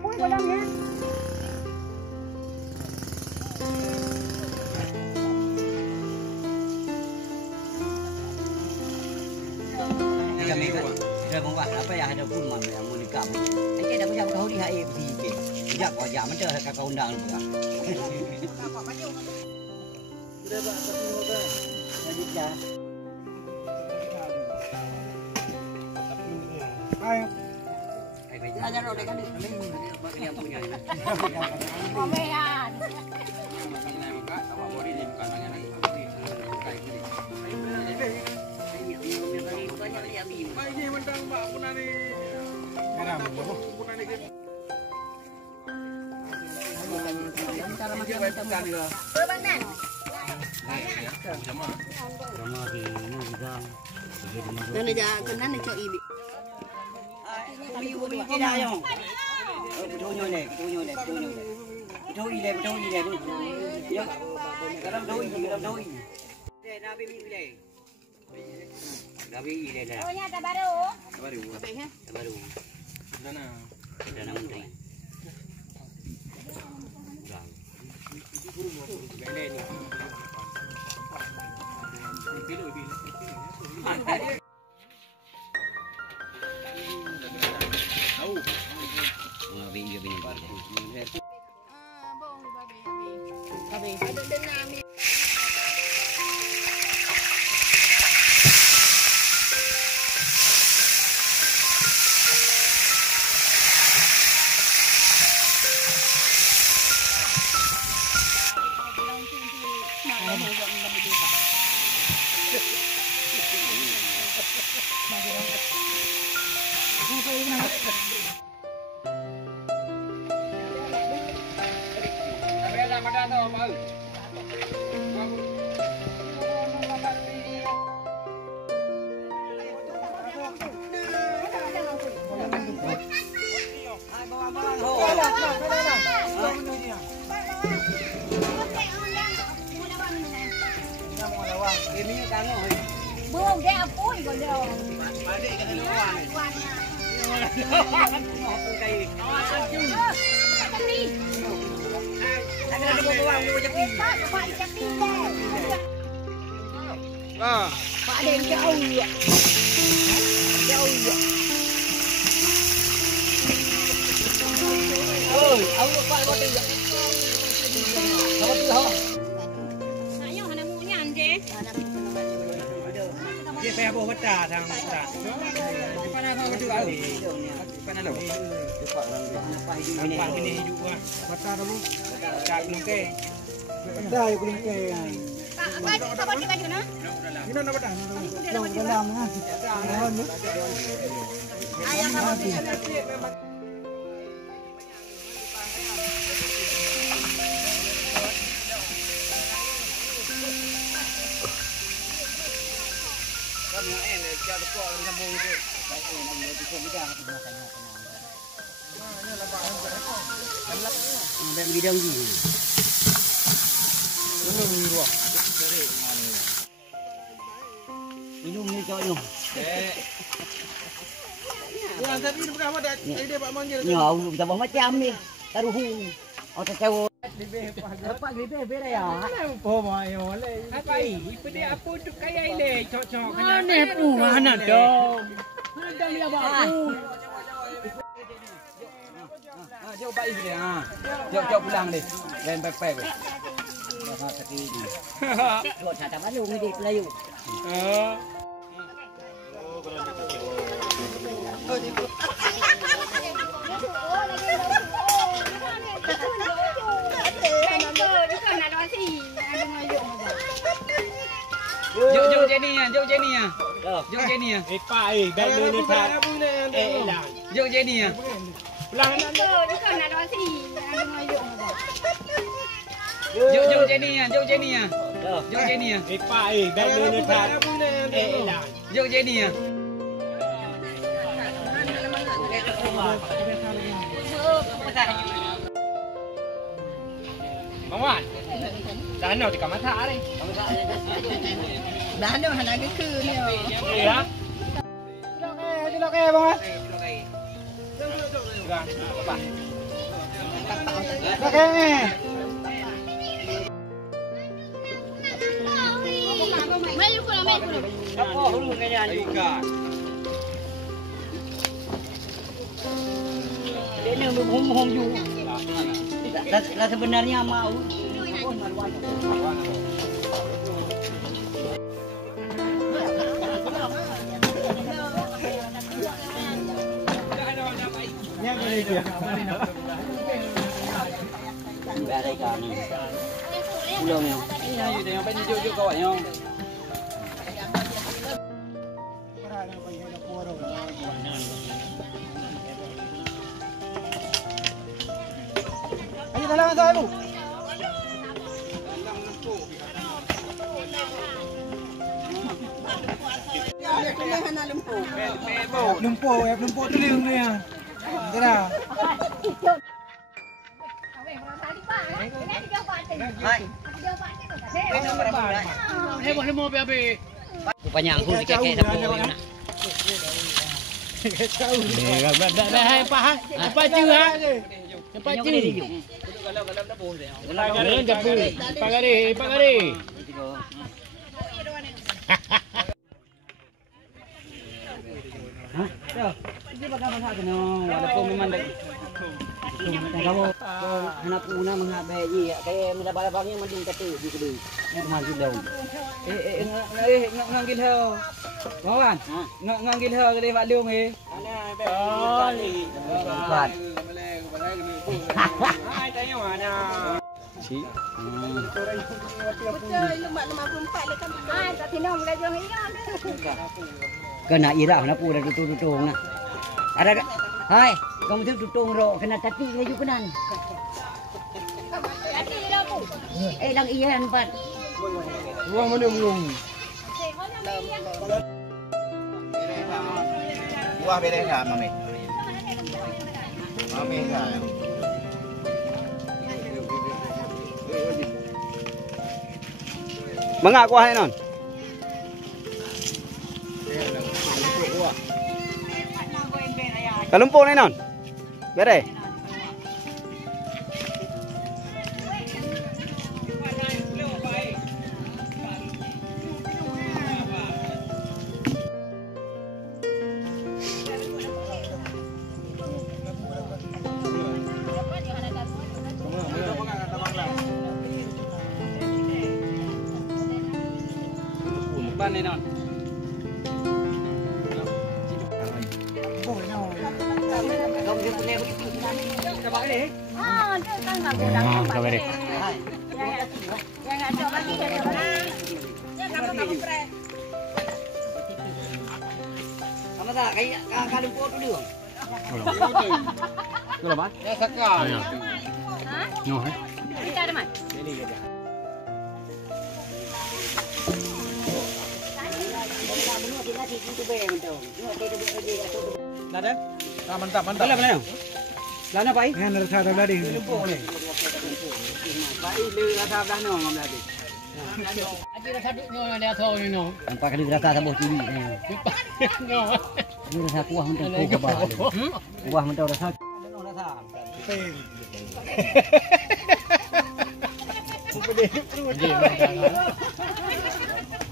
pun kolamnya. Kami kan sudah membuat apa yang ada pun mana yang mau nikah. Saya dah punya kau di HIP. Sejak kau jam macam kakak undang pula. Sudah pak, tapi muka. Jadi dah. Ayo. Ajar orang kan yang punya ini. Komean. Ini mentang Mbak Punani. Cara macam macam ni lah. Berbangan. Sama di ni juga. Nana jangan nana cok ini. Kami tidak ayam. Betul ni. Betul ni. Ya. Dalam doi. Nabi ni. Nabi ni dah. Oh nya baru. Baru. Dana menteri. Belum dia pun kalau. Balik ke dalam ruang ni. Apa kai? Ada orang mau jadi. Pak jadi deh. Ah, Pak ada yang jauh ya. Jauh ya. Oi, awak pak kau tidak. Kau tidak. Saya hanya mau nyande. dia saya bawa peta sang tak. Mana kau betul kali? Mana lo? Nampak ini hidup gua. Peta tu. Tak kelengke. Peta yang kelengke. Apa pakai baju na? Ini nak peta. Dalam ah. Ayah kamu. Bidang ni. Minum ni kau minum. Bukan tapi ni bukan ada dia Pak Manjil. Nyo, tak apa macam ni. Taruh. Otak cewek. Dapat lebih beda ya. Oh mai oleh. Apa ibu dia apa tu kaya ile cocok kena. Mana pu? Mana dong? Ada dia bawa. Jauh baik dia. Jauh pulang deh. Lain pepek. Dah sakit ni. Dua cadang malu ni di Melayu. Jauh je ni ya. Jauh je ni ya. Pak dah ni tak. Lah. Jauh je ni ya. Pulang nak. Jauh je ni ya. Jauh je ni ya. Pak dah ni tak. Lah. Jauh je ni ya. Mawan. Dah nak di kamar tak ni. Dah ada hana ke ke ni. Ya. Cilok bang. Enggak. Apa? Ini hum juga. Lah sebenarnya mau. Về đây cả này. Pulau ni. Ini dia yang pengen jujur kau yang. Ayo dalam saya bu. Lempuk teling ni ya. Kira. Rupanya aku dikekek sama orang nak. Apa juga? Apa juga? Pagari. Hah? Ini bakal masak kena. Walaupun memang dah. Kamu anak puna menghabai je. Kayak mendapat-dapatnya mending kata di kedai. Rumah kita. Ngang gil heo. Kawan. Ngang gil heo kedai Pak Liung ni. Buat. Hai, tanya mana? Si. Kena irah nak pura tutung nah. Ada. Hai, kamu tu tutung ro kena kati laju kenan. Kati dah bu. Lang iya empat. Ruang mana belum? Buah beda tak mami? Mami tak. Mengak kuah ni non. Kalumpur ni non. Bere. Ban ni non. Kamu dia boleh begitu. Coba ni. Kan enggak godang. Coba deh. Yang ada lagi ya. Ya kamu pre. Kamu tak kayak kalumpur tu dia. Tu lah, Mas. Ya sekali. Hah? No, Kita ada mas. Ada? Mantap. Belah mana? Lana pai? Yang rasa dah dah lempuk ni. Pai le rasa dah no ngam dah. Ada rasa duknya dia tahu ni no. Nampak kali rasa sabuk curi ni. No. Ni rasa kuah mentau ke bah. Kuah mentau rasa. Rasa.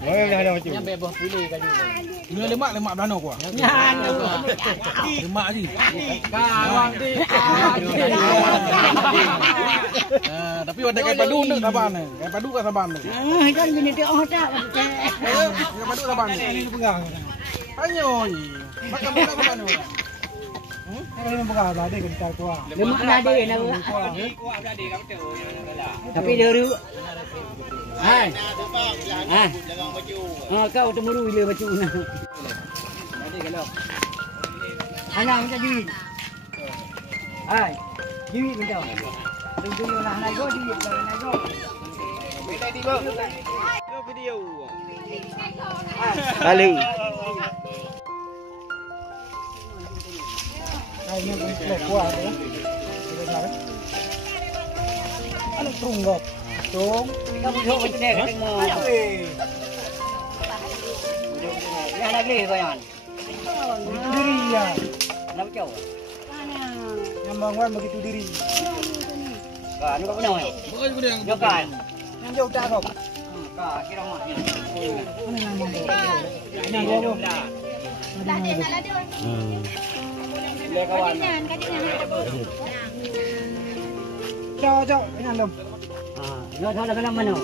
Dah macam. Nyampe buah pulih kali. Ini lemak belano kuah. Lemak je. Kawang di. Tapi ada kain padu nak saban ni. Kain padu kat saban ni. Kan gini dia tak. Kain padu saban ni. Ini pegang. Ayo. Makan mana? Ini pegang dah ada kental kuah. Lemak dah ada nak. Kuah dah ada kamu tahu. Tapi dia ru. Hai. Kau temuru bila baju nak. Ada kalau. Anak minta duit. Hai. Duit minta. Tunggu lah naik go duit lah naik go. Bila di bawah. Video. Halo. Ini kuah tu. Anu trunggok. Tung. Kamu jauh macam ni kan tengok. Yang nak beli kau yang. Diri ya. Nak jauh. Yang bangun begitu diri. Ka nu ka benar. Boleh boleh. Yo kan. Yang jauh dah kau. Ka kira mak ni. Ini dia tu. Dah dia nak lada. Le kawan. Jauh. Ini andam. Yo tho la kana mano.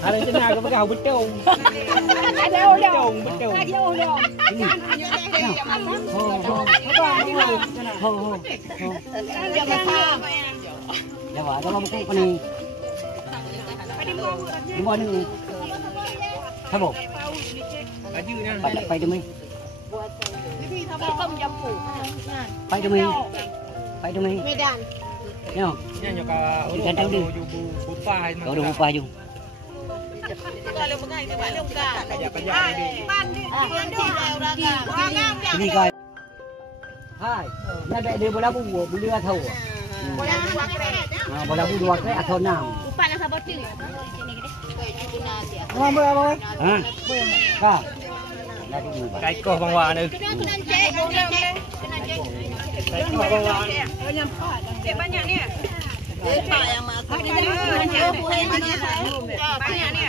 Ada cina ke betul betul. Ada betul betul. Ini. Jawa, ada buku apa ni? Di mana ni? Sabo. Baju ni. Pai demi. Không dám phủ. Pai demi. Pai demi. Medan. Yo. Nyanyo ka bupa. Kau dah lupa jung. Ini kai. Hai, nak ada bola bu, beli atau? Bola bu dua kali atau 6. Upah nak sabar tu. Apa apa? Ha? Ka. Nak di mana? Kai koh bang wa ni. Kena cek, kena cek. Kai koh bang wa. Cek banyak ni. Cepat yang mak. Banyak ni.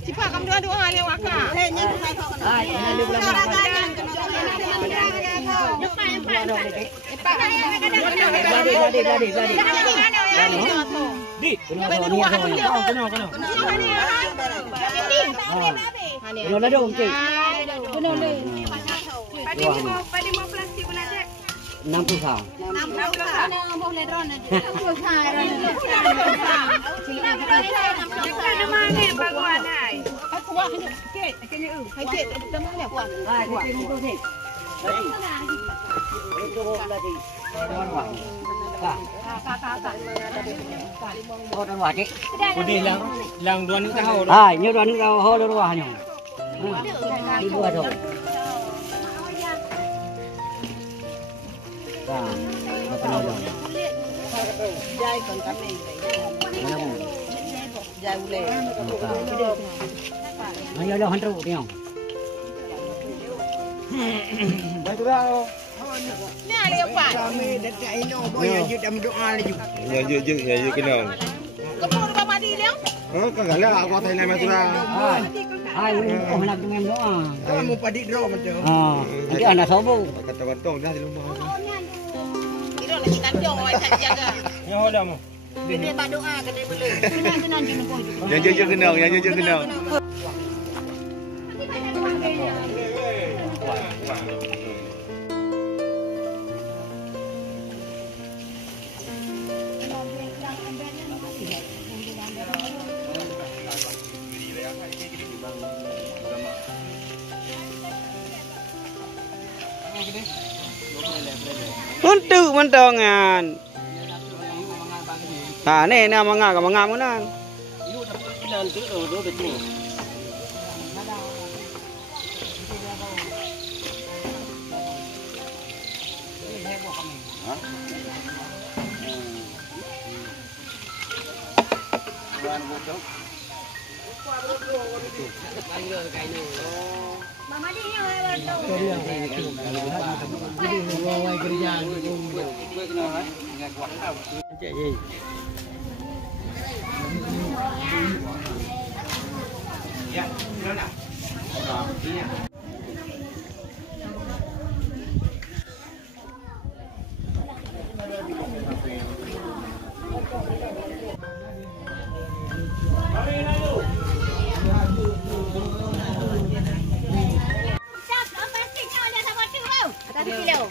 Cepat kamu dua-dua ni wakak. Hai, ini dia bola bu. Di. Kena ni. Kena lah dong, cik. Kena ni. Padi mau plastik pun aja. 60 sah. 60 sah. Boleh drone aja. 60 sah. Kena mana baguan ai. Aku buat cik, kena cik tengah ni buat. Hai, cik ni tu cik. Tadi. Itu tadi. Tuan wah. Ka. Oh, tuan wah cik. Pudi lang dua ni tahu. Hai, nyu tuan ni kau ho lu wah nyu. Ibu ada. Ka. Apa nama? Jai kon kami. Nama. Jai ule. Ayo lo hantu tengok. Baju dah. Ni ada apa? Kami dekat ini boy je dalam doa ni juga. Ya kena. Kepur Bapa Di dia. Kagak lah aku Thailand macam tu. Hai. Hai, ini kau nak dengan doa. Kamu padi draw macam. Nanti anak sobo. Kata-kata dah di rumah. Kira nak kita jong awak jaga. Ya hoda mu. Kena baca doa kena boleh. Senang je nak kau. Yang je kena. Untuk mentongan. Nah, ni nak mangga ke mangga mana? Mama Di ni orang tu.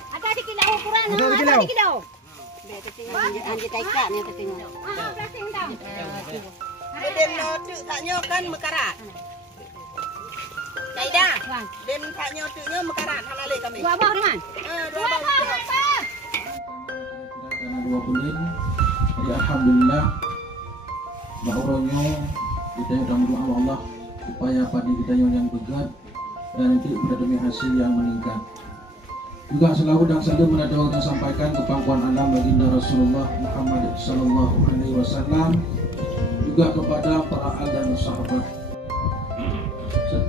Atas kilo ukuran. Atas kilo. Anjir caikat ni kita tengok. Plastik hitam. Dem no cuk tak nyo kan mekarat. Caida. Dem tak nyo cuk nyo mekarat halale kami. Dua bawah dengan. Dua bawah. Karena 2 bulan, jadi alhamdulillah bahurunyo kita sudah berdoa Allah supaya padi kita yang begat dan nanti berdemi hasil yang meningkat. Juga selalu dan selalu menadakan sampaikan ke pangkuan alam baginda Rasulullah Muhammad sallallahu alaihi wasallam, juga kepada para al dan sahabat.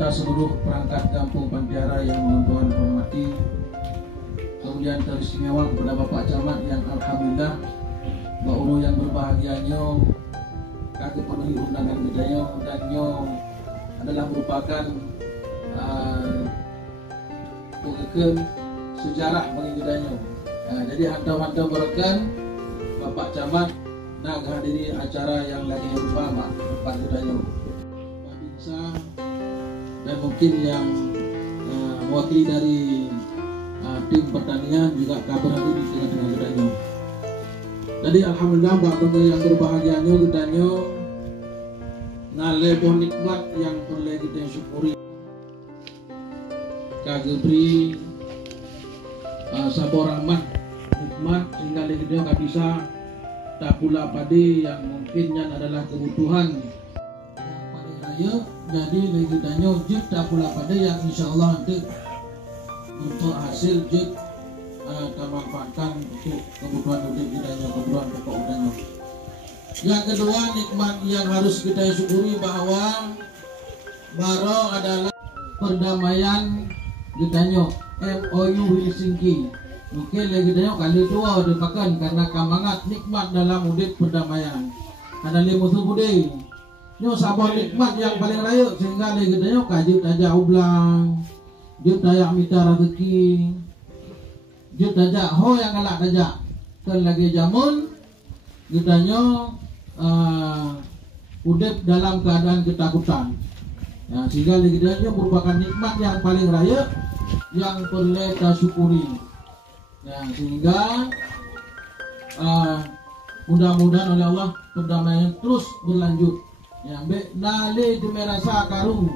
serta seluruh perangkat kampung Pantiara yang Tuhan hormati. Kemudian teristimewa kepada Bapak Camat yang alhamdulillah baulo yang berbahagianya kagak penuhi undangan gedanya dan nyo adalah merupakan pengeken sejarah bagi gedanya. Jadi hantau-hantau berekan Bapak Camat nak hadiri acara yang lagi bersama Bapak gedanya. Pak Binsa dan mungkin yang mewakili dari tim pertanian juga kabar hari di tengah-tengah gedanya. Jadi alhamdulillah bapak yang berbahagianya gedanya ngaleboh nikmat yang boleh kita syukuri. Kagebri saboraman nikmat sehingga gedanya gak bisa tak pula padi yang mungkinnya adalah kebutuhan yang paling raya. Jadi gedanya jid tak pula padi yang insyaallah nanti untuk hasil jid kita manfaatkan untuk kebutuhan hidup kita, kebutuhan pokok udangnya. Yang kedua, nikmat yang harus kita syukuri bahwa Baro adalah perdamaian kitanya, MOU Helsinki. Mungkin lagi kita kali dua dipakai karena kamangat nikmat dalam udip perdamaian. Ada lima budi. Nyo sabar nikmat yang paling raya sehingga lagi kita kajut aja ublang. Jut dayak mita rezeki, jut dajak ho yang galak dajak, kan lagi jamun, kitanya udip dalam keadaan ketakutan. Ya, sehingga lagi dia merupakan nikmat yang paling raya yang perlu kita syukuri. Ya, sehingga mudah-mudahan oleh Allah perdamaian terus berlanjut. Ya, nali dimerasa karung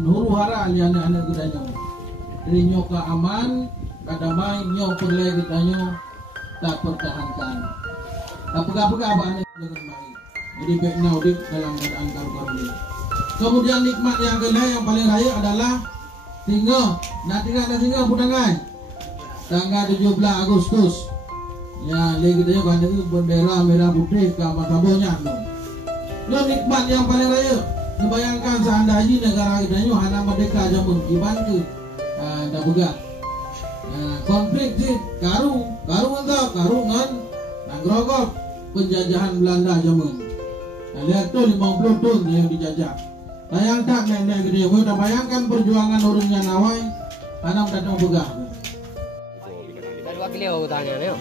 huru hara liane anak gedanya. Jadi nyoka aman, kadamai nyok perle gedanya tak pertahankan. Apakah apa anak dengan baik. Jadi baik naudip dalam keadaan karu-karu. Kemudian nikmat yang kedua yang paling raya adalah tinggal. Nah tinggal budangan. Tanggal 17 Agustus. Ya, lagi gedanya kan itu bendera merah putih ke masabonya. Itu nikmat yang paling raya. Bayangkan seandainya negara kita ini hanya merdeka aja pun dibantu, dah begah. Konflik sih, karu kan, nanggrogok penjajahan Belanda aja pun. Lihat tuh 50 tahun yang dijajah. Bayangkan nenek gede, udah bayangkan perjuangan orangnya nawai, anak datang begah. Dari wakil ya utangnya nih.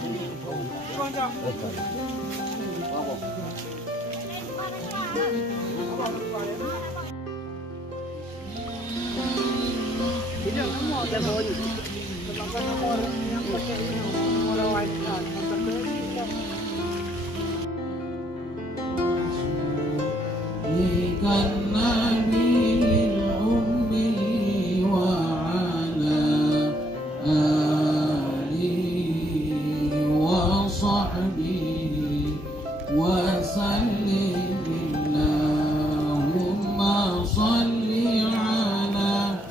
Tidak kamu ada baunya. Sebabkan orang yang pakai orang wanita ikan nabi ummi wa ala alihi wa sahbihi wa sallim. Allahumma salli ala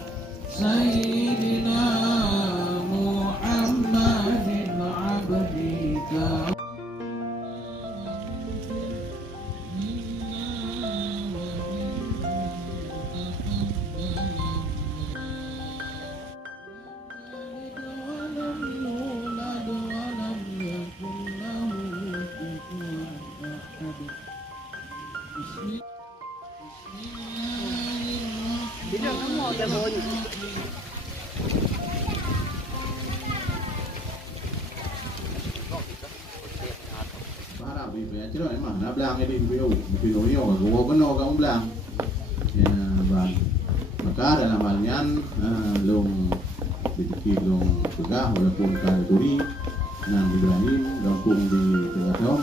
sayyidina Muhammadin abdika. Tidak kamu ada baunya. Para vì vậy chứ rồi mà nó blang cái đi view thì nổi nhiều của cái nô cũng blang và maka dalam halnya long sedikit long tegah walaupun kali duri nang Ibrahim kampung di Tegatong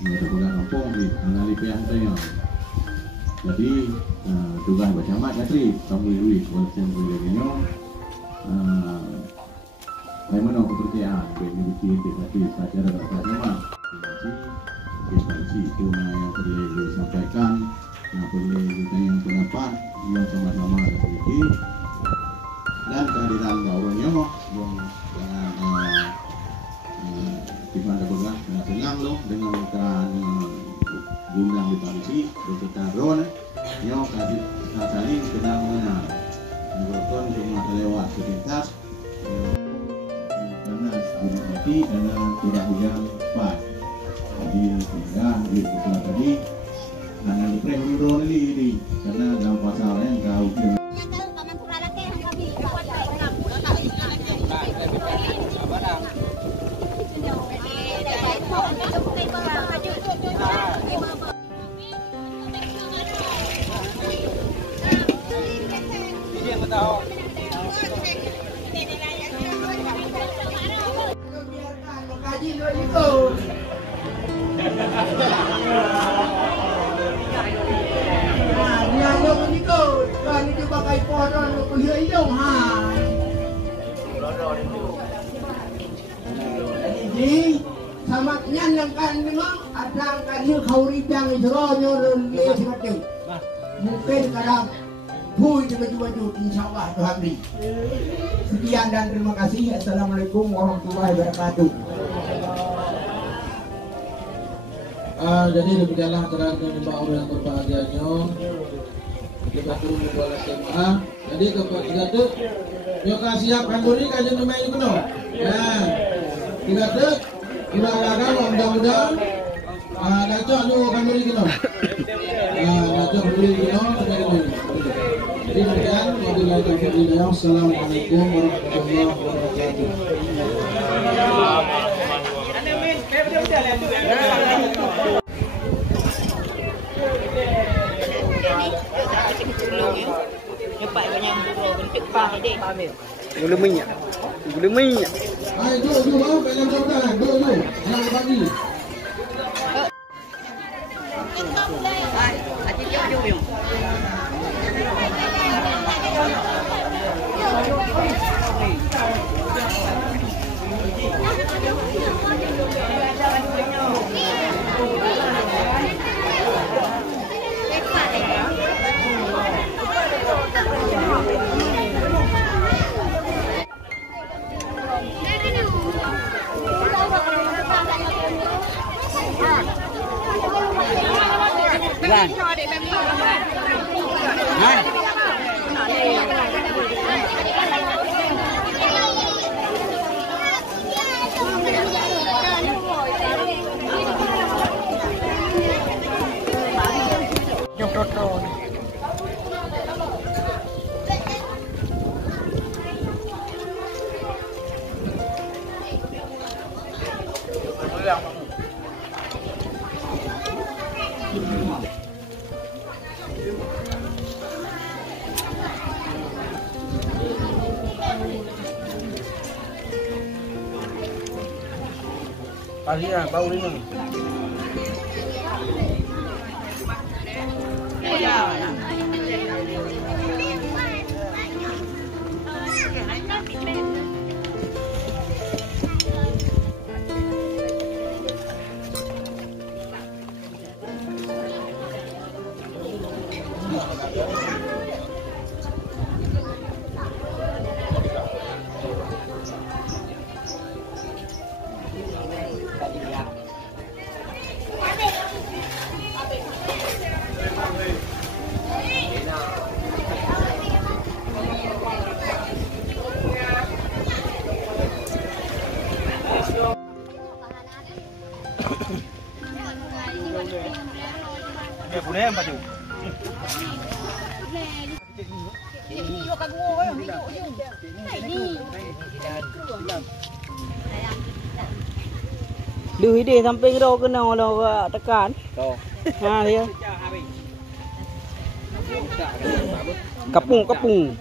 mereka pegang kampung di Nalipe yang tanya. Jadi tugas baca mat katri kamu duit walaupun bolehnya bagaimana kepercayaan bagi bikin tapi secara bersama informasi tuna yang perlu disampaikan yang perlu ditanya pendapat yang sama-sama memiliki dan kehadiran bawahnya yang dengan di mana dengan senang loh dengan gundang di polisi kita drone nyo kasih saling kenal mengenal merupakan cuma lewat sepintas karena gunung mati karena curah hujan lebat jadi sehingga di sekolah tadi karena diprem drone ini karena dalam pasalnya kau sama nyanyikan memang ada kan như khâu đi bang itu loh nyorun dia seperti mungkin kadang hui di baju-baju insyaallah Tuhan beri. Sekian dan terima kasih. Assalamualaikum warahmatullahi wabarakatuh. Jadi demikianlah terakhir lima orang yang berbahagianya kita turun di bola SMA. Jadi kepada itu yo siap kanduri kajian lumayan penuh. Ya, tiga dek kita akan mudah-mudahan naco lu kanduri kita. Naco kanduri kita jadi demikian. Wabillahi taufiq wal hidayah. Assalamualaikum warahmatullahi wabarakatuh. Gula minyak. Gula minyak. Hai, dulu mau pengen coba, dulu. Yang pagi. Kalian bau ini. Dia punya apa tu? Đưa đi sampai đâu cái nào đâu tekan. Ha dia. Kapung.